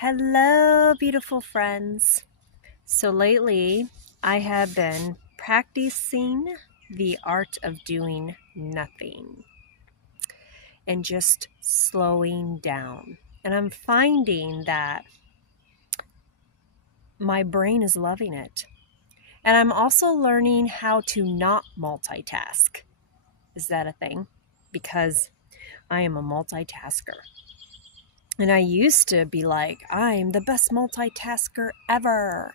Hello, beautiful friends. So lately, I have been practicing the art of doing nothing and just slowing down. And I'm finding that my brain is loving it. And I'm also learning how to not multitask. Is that a thing? Because I am a multitasker. And I used to be like, I'm the best multitasker ever.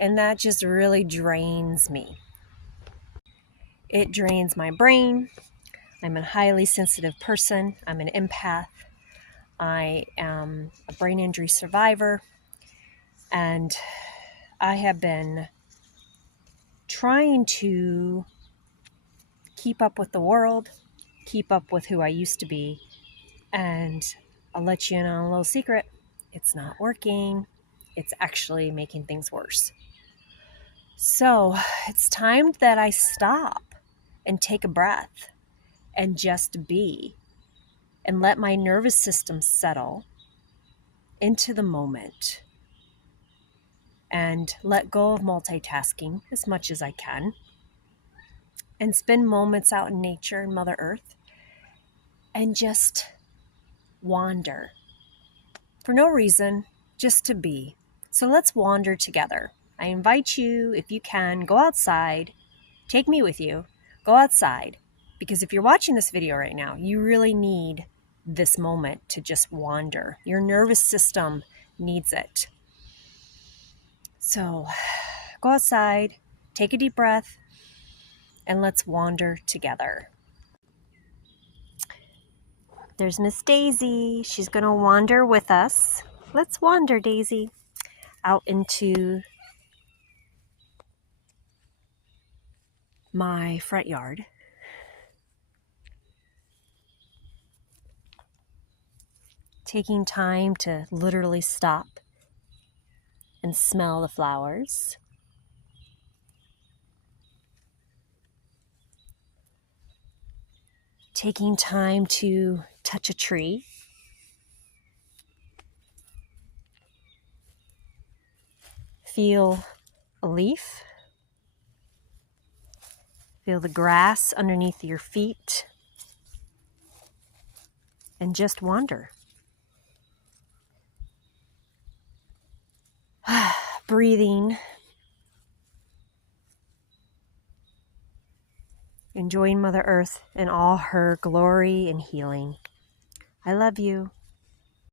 And that just really drains me. It drains my brain. I'm a highly sensitive person. I'm an empath. I am a brain injury survivor. And I have been trying to keep up with the world, keep up with who I used to be. And I'll let you in on a little secret. It's not working. It's actually making things worse. So it's time that I stop and take a breath and just be and let my nervous system settle into the moment and let go of multitasking as much as I can and spend moments out in nature and Mother Earth and just wander for no reason, just to be. So let's wander together. I invite you, if you can, go outside, take me with you, go outside, because if you're watching this video right now, you really need this moment to just wander. Your nervous system needs it. So go outside, take a deep breath, and let's wander together. There's Miss Daisy. She's going to wander with us. Let's wander, Daisy, out into my front yard. Taking time to literally stop and smell the flowers. Taking time to touch a tree. Feel a leaf. Feel the grass underneath your feet. And just wander. Breathing. Enjoying Mother Earth in all her glory and healing. I love you.